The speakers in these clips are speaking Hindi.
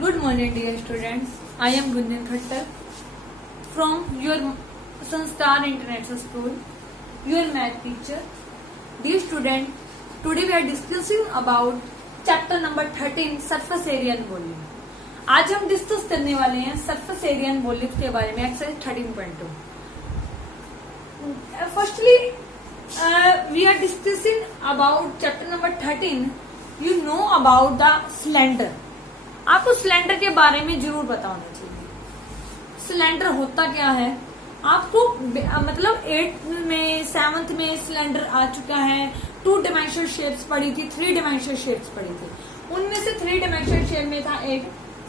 Good morning, dear students. I am Gunjan Khattar from your Sanskar International School, your math teacher. Dear student, today we are discussing about chapter number 13, surface area and volume. आज हम डिस्कस करने वाले हैं सरफेस एरिया एंड वॉल्यूम के बारे में, exercise 13.2. Firstly, we are discussing about chapter number 13. You know about the cylinder. आपको सिलेंडर के बारे में जरूर पता होना चाहिए. सिलेंडर होता क्या है आपको, मतलब 8th में 7th में सिलेंडर आ चुका है. 2 डायमेंशनल शेप्स पड़ी थी, 3 डायमेंशनल शेप्स पड़ी थी. उनमें से 3 डायमेंशनल शेप में था एक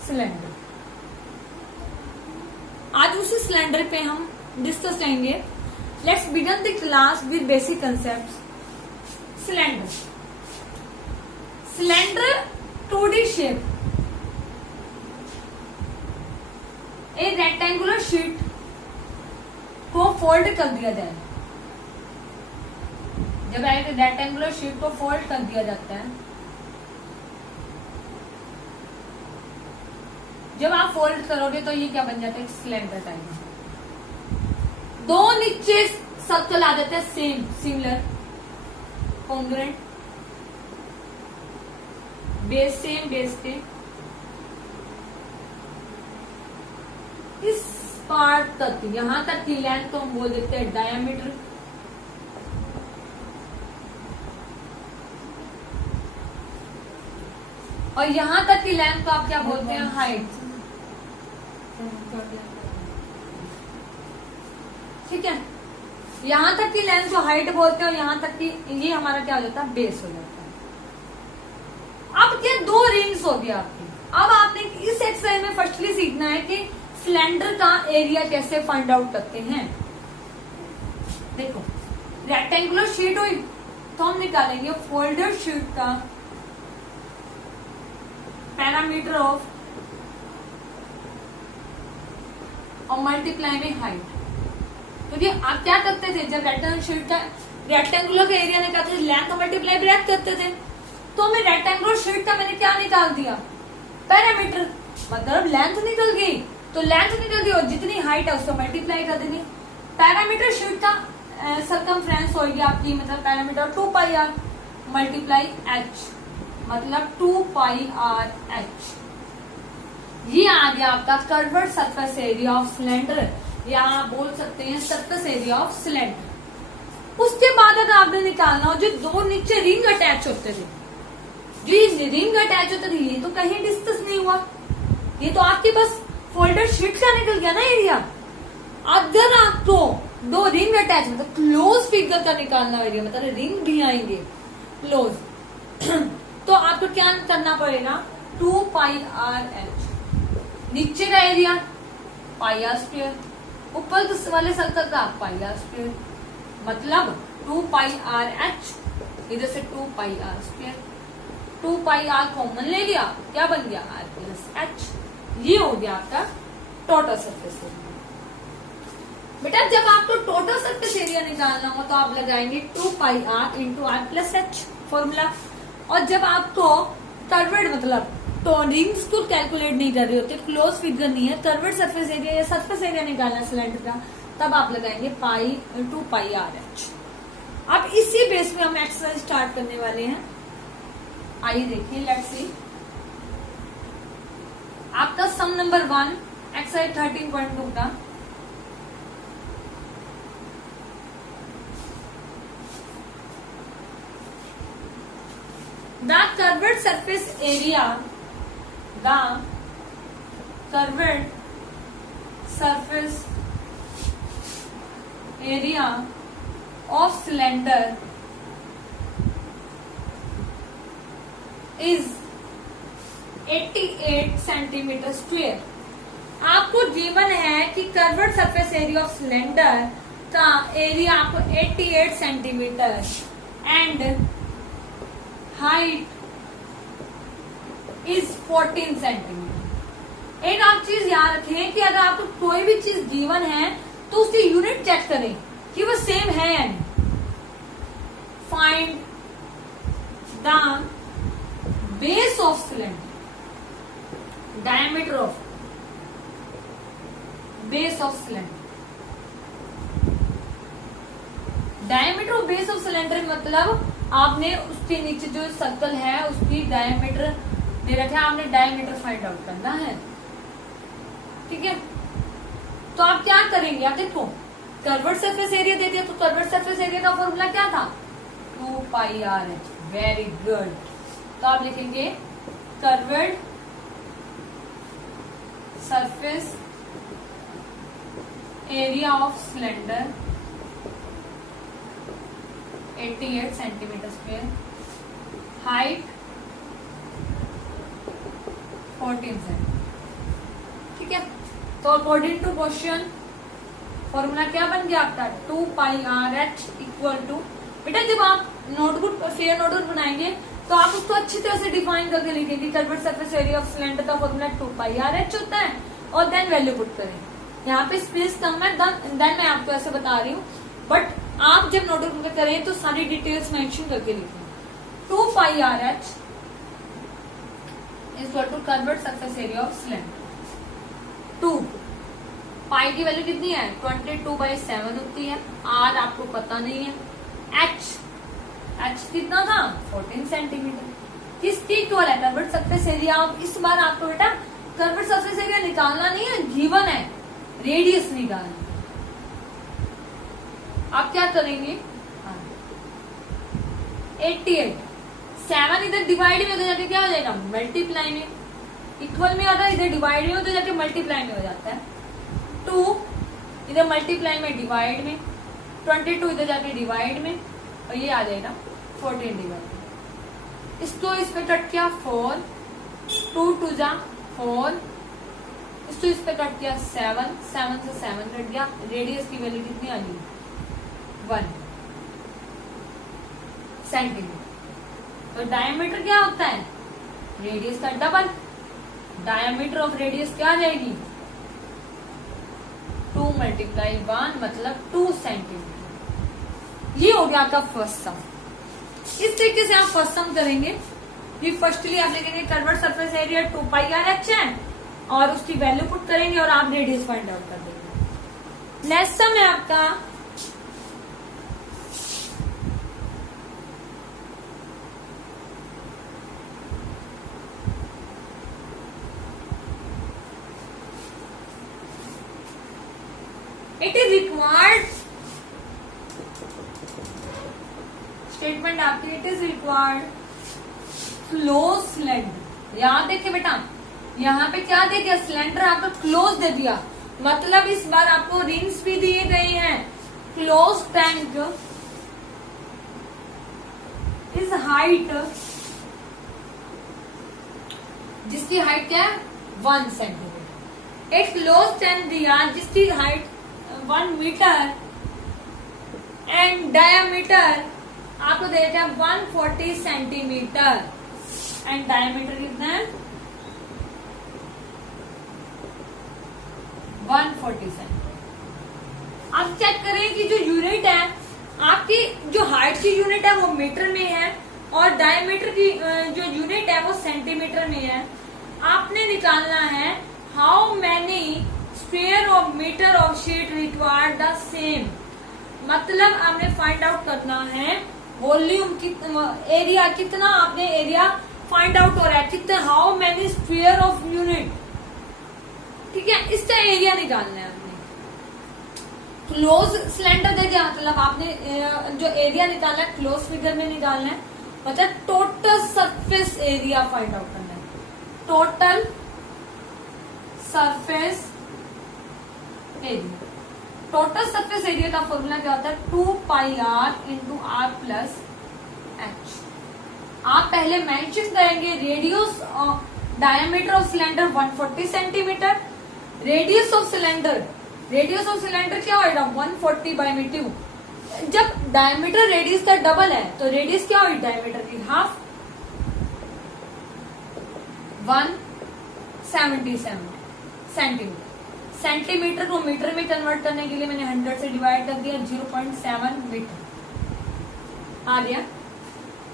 सिलेंडर. आज उसी सिलेंडर पे हम डिस्कस करेंगे. Let's begin the class with basic concept. Cylinder 2D shape, एक रेक्टेंगुलर शीट को फोल्ड कर दिया जाए. जब एक रेक्टेंगुलर शीट को फोल्ड कर दिया जाता है, जब आप फोल्ड करोगे तो ये क्या बन जाता है, सिलेंडर टाइप. 2 नीचे सर्कल आ जाते हैं, same similar congruent, base same base पे. इस पार्ट तक, यहां तक की लेंथ को हम बोल देते हैं डायमीटर. और यहां तक की लेंथ को आप क्या बोलते हैं, हाइट. ठीक है, यहां तक की लेंथ को हाइट बोलते हैं और यहां तक की, ये हमारा क्या हो जाता है, बेस हो जाता है. अब क्या 2 रिंग्स हो गया आपकी. अब आपने इस एक्सरसाइज में फर्स्टली सीखना है कि सिलेंडर का एरिया कैसे फाइंड आउट करते हैं. देखो, रेक्टेंगुलर शीट हुई तो हम निकालेंगे फोल्डेड शीट का पैरामीटर ऑफ और मल्टीप्लाई में हाइट. क्योंकि आप क्या करते थे, जब रेक्टेंगुलर शीट का रेक्टेंगुलर का एरिया निकालते थे, लेंथ मल्टीप्लाई ब्रैकेट करते थे. तो हमें रेक्टेंगुलर शीट का मैंने क्या निकाल दिया, पैरामीटर. मतलब लेंथ निकल गई, तो लेंथ निकल गई और जितनी हाइट है उसको मल्टीप्लाई कर देंगे. पैरामीटर शीट का सरकमफ्रेंस होगी आपकी, मतलब parameter 2 pi R multiply H, मतलब 2 पाई आर एच. ये आ गया आपका curved surface area of cylinder, या आप बोल सकते हैं सरफेस एरिया ऑफ सिलेंडर. उसके बाद अगर आपने निकालना हो, जो 2 नीचे रिंग अटैच होते थे, जो रिंग अटैच होते थे, ये तो कहीं डिस्कस नहीं हुआ. ये तो आपके बस फोल्डेड शीट का निकल गया ना एरिया. अगर आपको 2 रिंग अटैच, मतलब क्लोज फिगर का निकालना एरिया, मतलब रिंग भी आएंगे क्लोज, तो आपको क्या करना पड़ेगा, 2 पाई आर एच. नीचे का एरिया पाई आर स्क्वायर, ऊपर वाले सर्कल का पाई आर स्क्वायर, मतलब 2 पाई आर एच. इधर से 2 pi R square, 2 pi R common ले लिया, क्या बन गया, आर प्लस एच. ये हो गया आपका टोटल सरफेस एरिया. बेटा जब आपको टोटल सरफेस एरिया निकालना हो तो आप लगाएंगे 2 pi R into R plus H formula. और जब आपको कर्वेड, मतलब तो रिंग्स को कैलकुलेट नहीं कर रहे होते, क्लोज फिगर नहीं है, कर्वेड सरफेस एरिया या सरफेस एरिया निकालना सिलेंडर का, तब आप लगाएंगे 2 पाई आर एच. अब इसी बेस में हम एक्सरसाइज स्टार्ट करने वाले हैं. आइए देखिए, लेट्स सी. आपका सम नंबर 1 एक्सरसाइज 13.2 का the curved surface area, the curved surface area of cylinder is 88 centimetre square. आपको गिवन है कि curved surface area of cylinder का एरिया आपको 88 centimetre and height is 14 centimetre. एक आप चीज याद रखें कि अगर आपको कोई भी चीज गिवन है तो उसकी यूनिट चेक करें कि वो सेम है या नहीं. Find the base of cylinder. Diameter of base of cylinder. Diameter of base of cylinder मतलब आपने उसके नीचे जो सर्कल है उसकी डायमीटर दे रखा है, आपने डायमीटर फाइंड आउट करना है। ठीक है, तो आप क्या करेंगे, आप देखो कर्वर्ड सरफेस एरिया दे दिया, तो कर्वर्ड सरफेस एरिया का फॉर्मूला क्या था, 2 pi R H. Very good. तो आप लिखेंगे curved surface area of cylinder 88 centimetre square, height 14 centimetre. ठीक है, तो अकॉर्डिंग टू क्वेश्चन फॉर्मूला क्या बन गया आपका, 2 pi R H equal to, बेटा जब आप नोटबुक फेयर नोटबुक बनाएंगे तो आप उसको अच्छी तरह से डिफाइन करके लिखेंगे। Curved surface area of cylinder का फॉर्मूला 2 पाई आर एच होता है, और देन वैल्यू पुट करें। यहाँ पे स्पेस कम है, देन मैं आपको ऐसे बता रही हूँ, बट आप जब नोटबुक में करें तो सारी डिटेल्स मेंशन करके लिखें। 2 pi R H equal to curved surface area of cylinder. 2 pi की वैल्यू कितनी है, 22/7 होती है। आर आपको पता नहीं है। एच कितना था, 14 सेंटीमीटर। किसकी इक्वल है, कर्वर्ड सरफेस एरिया। अब इस बार आपको बेटा कर्वर्ड सरफेस एरिया निकालना नहीं है, गिवन है, रेडियस निकालना। आप क्या करेंगे, 88 7 इधर डिवाइड में हो जाके क्या हो जाएगा, मल्टीप्लाई में। इक्वल में आता है, इधर डिवाइड में हो तो जाके मल्टीप्लाई में हो जाता है। 2 इधर मल्टीप्लाई में, डिवाइड में, 22 इधर जाके डिवाइड में, और ये आ जाएगा 14 डिवाइड में। इसको इस पे कट किया 4, 2 2 जा 4, इसको इस पे कट किया 7, 7 से 7 कट गया। रेडियस की वैल्यू कितनी आ गई, 1 सेंटीमीटर। तो डायमीटर क्या होता है, रेडियस का डबल। डायमीटर ऑफ रेडियस क्या आ जाएगी, 2 × 1 मतलब 2 सेंटीमीटर। ये हो गया आपका फर्स्ट सम। इस तरीके से आप फर्स्ट सम करेंगे। ये फर्स्टली आप लिखेंगे curved surface area 2 pi R H है, और उसकी वैल्यू पुट करेंगे और आप रेडियस फाइंड आउट कर देंगे। नेक्स्ट सम है आपका इट इज रिक्वायर्ड, स्टेटमेंट आपकी, it is required close cylinder. यहां देखिए बेटा, यहाँ पे क्या दे दिया, सिलेंडर आपका क्लोज दे दिया, मतलब इस बार आपको रिंग्स भी दिए गए हैं। क्लोज टैंक इस हाइट, जिसकी हाइट क्या है 1 सेंटीमीटर। एक क्लोज टैंक दिया जिसकी हाइट 1 मीटर एंड डायामीटर आपको दे देते हैं 140 सेंटीमीटर, एंड डायमीटर कितना है 140 सेंटीमीटर। अब चेक करें कि जो यूनिट है आपकी, जो हाइट की यूनिट है वो मीटर में है, और डायमीटर की जो यूनिट है वो सेंटीमीटर में है। आपने निकालना है how many square of meter of sheet required the same, मतलब आपने फाइंड आउट करना है वॉल्यूम कितना, एरिया कितना, आपने एरिया फाइंड आउट हो रहा है कितना, how many square of unit. ठीक है, इसका एरिया निकालना है आपने। क्लोज सिलेंडर दे दिया, मतलब आपने जो एरिया निकालना है क्लोज फिगर में निकालना है, मतलब total surface area find out करना है। Total surface area, total surface area का फॉर्मूला क्या होता है, 2 pi R into R plus H. आप पहले मेंशन करेंगे radius diameter of cylinder 140 centimetre, radius of cylinder क्या होगा 140/2। जब डायमीटर रेडियस का डबल है तो रेडियस क्या होगी डायमीटर की हाफ, 177 सेंटीमीटर। सेंटीमीटर को मीटर में कन्वर्ट करने के लिए मैंने 100 से डिवाइड कर दिया, 0.7 मीटर आ गया।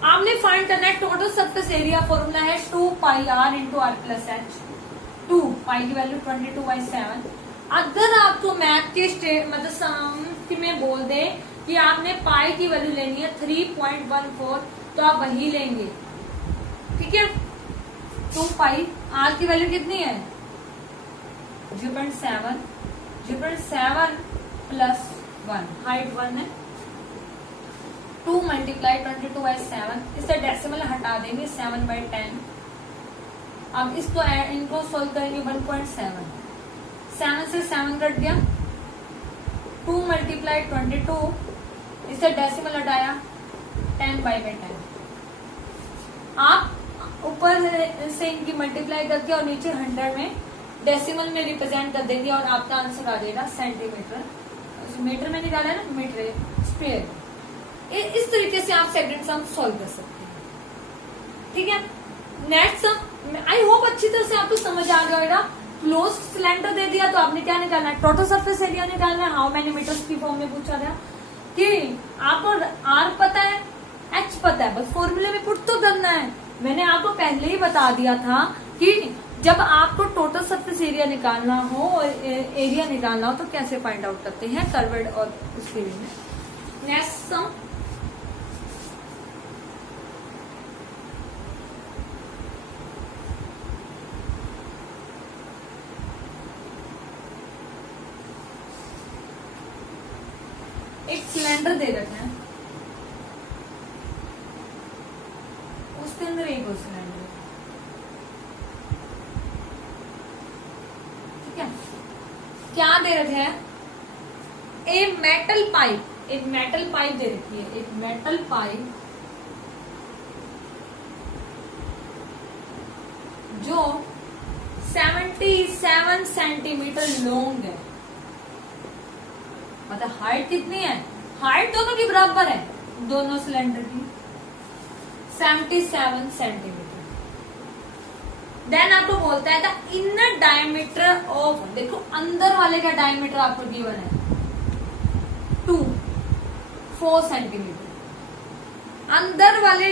आपने फाइंड करना है टोटल सरफेस एरिया, फॉर्मूला है 2 pi R into R plus H. 2 pi की वैल्यू 22/7। अगर आपको मैथ के मतलब सम में बोल दे कि आपने पाई की वैल्यू लेनी है 3.14 तो आप वही लेंगे, ठीक है। 2 पाई आर की वैल्यू कितनी है 0.7 प्लस 1, हाइट 1 है। 2 मल्टीप्लाई 22/7, इससे डेसिमल हटा देंगे 7/10। अब इसको इनको सोल्व करेंगे 1.7, 7 से 7 कट गया। 2 मल्टीप्लाई 22, इससे डेसिमल हटाया 10/10। आप ऊपर से इनकी मल्टीप्लाई करके और नीचे 100 में डेसिमल में रिप्रेजेंट कर देंगे और आपका आंसर आ जाएगा सेंटीमीटर। मीटर में निकाला है ना, मीटर स्क्वायर। इस तरीके से आप सेकंड सम सॉल्व कर सकते हैं, ठीक है। नेक्स्ट सम आई होप अच्छी तरह से आपको समझ आ गया होगा। क्लोज सिलेंडर दे दिया तो आपने क्या निकालना है, टोटल सरफेस एरिया निकालना है। हाउ मेनी मीटर्स की फॉर्म में पूछा गया कि आपको आर पता है, एच पता है, बस फॉर्मूले में पुट तो करना है। मैंने आपको पहले ही बता दिया था कि जब आपको टोटल सरफेस एरिया निकालना हो और एरिया निकालना हो तो कैसे फाइंड आउट करते हैं कर्व्ड और उसके लिए। नेक्स्ट सम, एक सिलेंडर दे रखा है, उसके अंदर एक और सिलेंडर, ठीक है। क्या दे रखे हैं, एक मेटल पाइप, एक मेटल पाइप दे रखी है, एक मेटल पाइप जो 77 सेंटीमीटर लॉन्ग है। मतलब हाइट कितनी है, हाइट दोनों की बराबर है, दोनों सिलेंडर की 77 सेंटीमीटर। देन आपको बोलता है द इनर डायमीटर ऑफ, देखो अंदर वाले का डायमीटर आपको गिवन है 4 सेंटीमीटर। अंदर वाले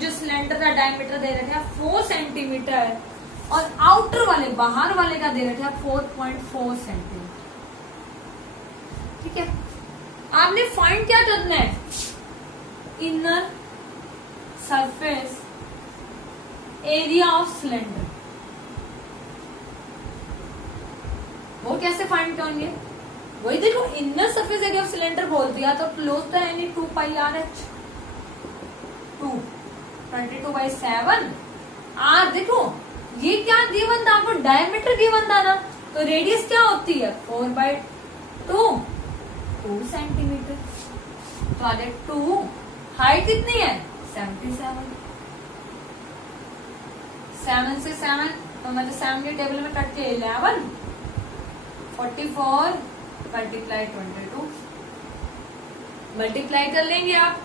जो सिलेंडर का डायमीटर दे रखा है 4 सेंटीमीटर और आउटर वाले बाहर वाले का दे रखा है 4.4 सेंटीमीटर, ठीक है। आपने फाइंड क्या करना है, inner surface area of cylinder. वो कैसे फाइंड करेंगे, वही देखो inner surface area of cylinder बोल दिया तो क्लोज तो है नहीं 2 पाई आर एच, 22/7 आर। देखो ये क्या गिवन था आपको, डायमीटर गिवन था ना, तो रेडियस क्या होती है 4/2, 2 सेंटीमीटर। तो आ जाए 2, हाइट कितनी है 77, 7 से 7 तो मतलब 7 के टेबल में कट के 11, 44 मल्टीप्लाई 22, मल्टीप्लाई कर लेंगे आप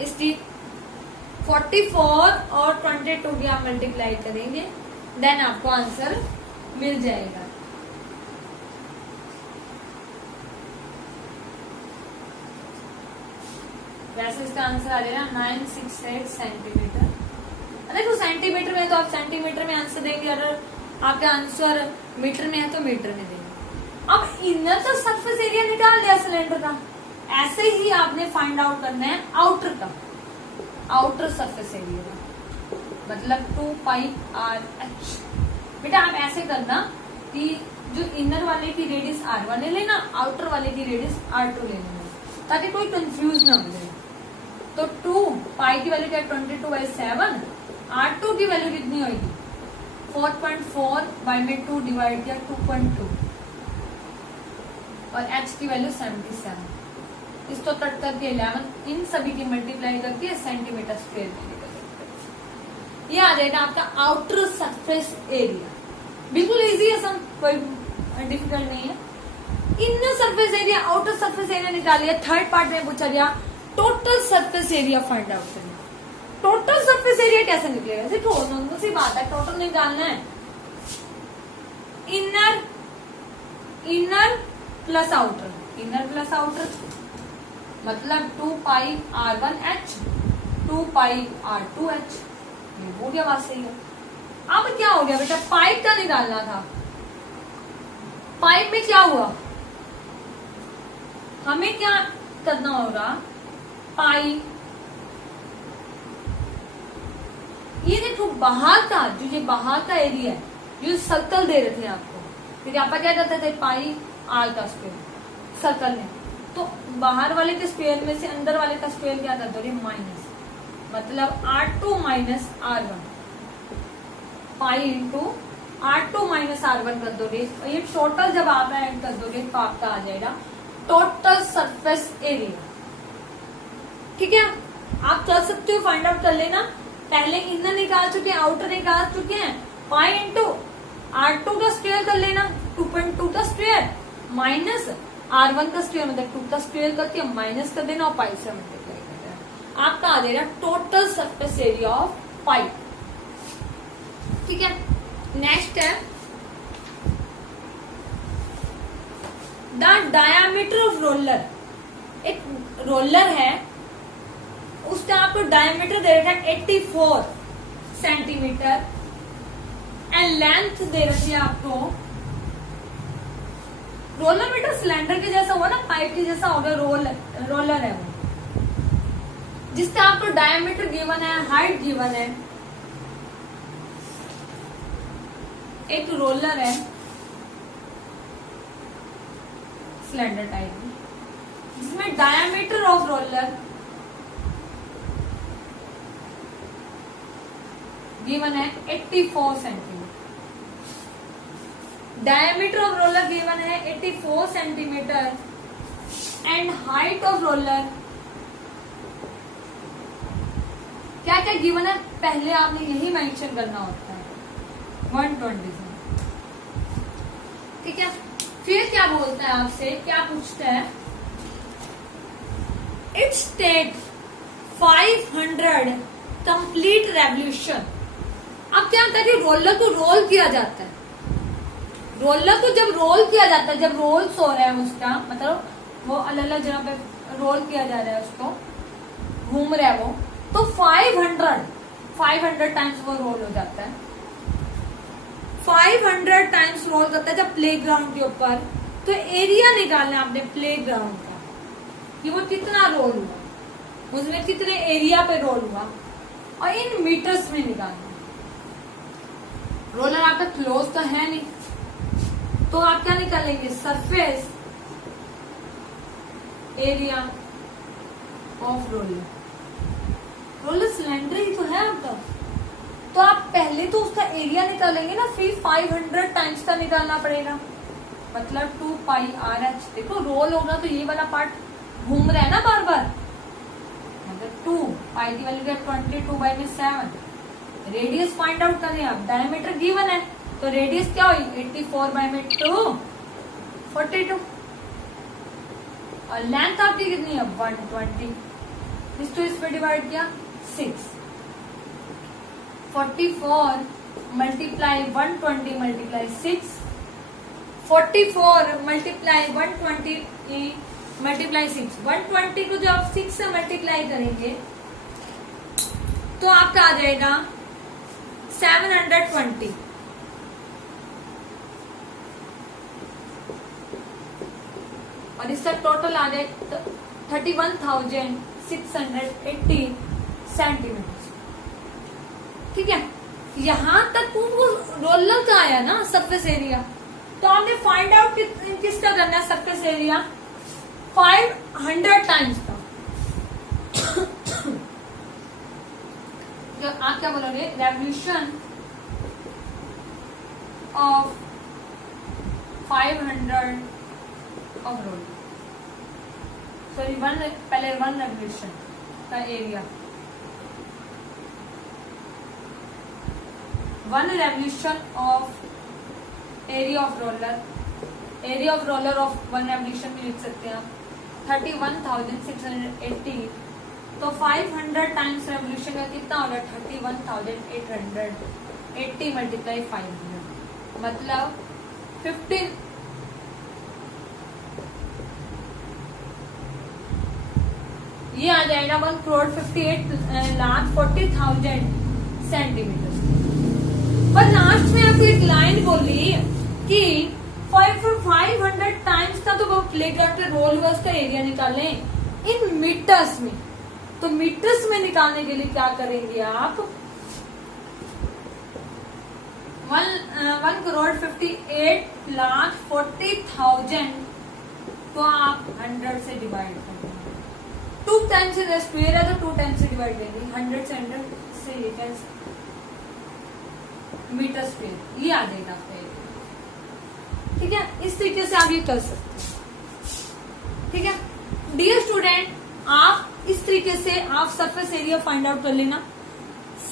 इसकी 44 और 22 की आप मल्टीप्लाई करेंगे, देन आपको आंसर मिल जाएगा। वैसे इसका आंसर आ जाएगा 968 सेंटीमीटर। देखो सेंटीमीटर में तो आप सेंटीमीटर में आंसर देंगे, अगर आपका आंसर मीटर में है तो मीटर में देंगे। अब इनर तो सरफेस एरिया निकाल दिया सिलेंडर का, ऐसे ही आपने फाइंड आउट करना है आउटर का, आउटर सरफेस एरिया का, मतलब 2 पाई आर एच। बेटा आप ऐसे करना कि जो इनर वाले की रेडियस R1 ले लेना, आउटर वाले की रेडियस R2 ले लेना, ताकि कोई कंफ्यूज ना हो जाए। तो 2 पाई की वैल्यू क्या है 22/7, R2 की वैल्यू कितनी होगी 4.4 बाई में 2 डिवाइड किया 2.2 और h की वैल्यू 77। इसको कट करके 11, इन सभी की मल्टीप्लाई करके सेंटीमीटर स्क्वायर में निकल जाएगा। ये आ जाएगा आपका आउटर सरफेस एरिया। बिल्कुल इजी है, सम कोई डिफिकल्ट नहीं है। Inner surface area, outer surface area निकालिए। थर्ड पार्ट में पूछा गया total surface area find out करना। टोटल सरफेस एरिया कैसे निकलेगा, देखो नॉर्मल सी बात है, टोटल निकालना है inner plus outer, inner plus outer मतलब 2 पाई R1H 2 पाई R2H। ये हो गया बात सही है। अब क्या हो गया बेटा, पाइप का निकालना था। पाइप में क्या हुआ, हमें क्या करना होगा, पाइप, ये देखो बाहर का, जो ये बाहर का एरिया है, जो सर्कल दे रहे थे आपको, फिर यहाँ पर क्या करते थे, पाई आर का स्क्वायर सर्कल में, तो बाहर वाले के स्क्वायर में से अंदर वाले का स्क्वायर क्या कर दोगे, माइनस, मतलब R2 minus R1, pi into R2 minus R1 कर दोगे, और ये टोटल जब आप ऐड कर दोगे तो आपका आ जाएगा टोटल सरफेस एरिया। ठीक है, आप कर सकते हो, फाइंड आउट कर लेना। पहले इनर निकाल चुके हैं, आउटर निकाल चुके हैं, पाई इंटू R2 का स्क्वायर कर लेना, 2.2 का स्क्वायर माइनस R1 का स्क्वायर, मतलब 2 का स्क्वायर करके माइनस कर देना और पाई से मल्टीप्लाई कर देना, आपका आ जाएगा total surface area of pipe. ठीक है, नेक्स्ट है द डायामीटर ऑफ रोलर। एक रोलर है, उसका आपको डायमीटर दे रखा है 84 सेंटीमीटर एंड लेंथ दे रखी है आपको, रोलर मीटर सिलेंडर के जैसा हुआ ना, पाइप के जैसा होगा, रोलर है वो, जिसका आपको डायमीटर गिवन है, हाइट गिवन है। एक रोलर है सिलेंडर टाइप, जिसमें डायमीटर ऑफ रोलर गिवन है 84 centimetre, diameter of roller given है 84 centimetre and height of roller क्या क्या गिवन है, पहले आपने यही मेंशन करना होता है, 120। ठीक है, फिर क्या बोलता है आपसे, क्या पूछता है, इट्स टेक 500 कंप्लीट रेवोल्यूशन। अब क्या होता है कि रोलर को रोल किया जाता है, रोलर को जब रोल किया जाता है, जब रोल्स हो रहा है उसका मतलब वो अलग अलग जगह पे रोल किया जा रहा है, उसको घूम रहा है वो, तो 500 टाइम्स वो रोल हो जाता है, 500 टाइम्स रोल करता है जब प्लेग्राउंड के ऊपर। तो एरिया निकालना है आपने प्लेग्राउंड का, कि वो कितना रोल हुआ, उसमें कितने एरिया पे रोल हुआ, और इन मीटर्स में निकालना। रोलर आपका क्लोज तो है नहीं, तो आप क्या निकालेंगे, surface area of roller. Roller cylinder ही तो है आपका, तो आप पहले तो उसका एरिया निकालेंगे ना, फिर 500 टाइम्स का निकालना पड़ेगा, मतलब 2 पाई RH। देखो रोल होगा तो ये वाला पार्ट घूम रहा है ना बार बार, मतलब 2 पाई की वैल्यू 22/7। रेडियस फाइंड आउट करें आप, डायमीटर गिवन है, तो रेडियस क्या हुई 84/2 42, और लेंथ आपकी कितनी है 120, इस पे डिवाइड किया 6, 44 मल्टीप्लाई 120 मल्टीप्लाई 6, 44 मल्टीप्लाई 120 मल्टीप्लाई 6, 120 को जब आप 6 से मल्टीप्लाई करेंगे तो आपका आ जाएगा 720, और इसका टोटल आ जाए 31,680 सेंटीमीटर। ठीक है, यहां तक वो रोलर का आया ना सरफेस एरिया, तो आपने फाइंड आउट किसका करना है, सरफेस एरिया 500 टाइम्स का। आप क्या बोलोगे, revolution of 500 of roller, sorry पहले 1 रेवोल्यूशन का area, 1 revolution of area of roller, area of roller of 1 revolution भी लिख सकते हैं आप 31,680, तो 500 टाइम्स रेवोल्यूशन का कितना होगा 31,880 मल्टीप्लाई 500, मतलब 15, ये आ जाएगा 1,58,40,000 सेंटीमीटर। पर लास्ट में एक लाइन बोली कि 500 टाइम्स का तो वो प्लेग्राउंड पे रोल हुआ, उसका एरिया निकालें इन मीटर्स में। तो मीटर्स में निकालने के लिए क्या करेंगे आप, 1,58,40,000 तो आप 100 से डिवाइड करेंगे। 2 टाइम्स से स्क्वायर है तो 2 टाइम्स से डिवाइड करेंगे। 100 से 100 से ये कैंसिल, मीटर स्क्वायर ये आ जाएगा आपका एरिया। ठीक है, इस तरीके से आप ये कर सकते हैं। ठीक है डियर स्टूडेंट, आप इस तरीके से आप सरफेस एरिया फाइंड आउट कर लेना।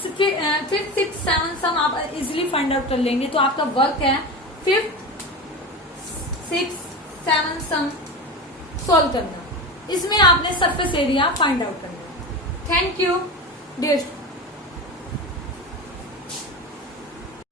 5th 6th 7th सम आप इजिली फाइंड आउट कर लेंगे। तो आपका वर्क है 5th 6th 7th sum solve करना। इसमें आपने सरफेस एरिया फाइंड आउट करना। Thank you dear student.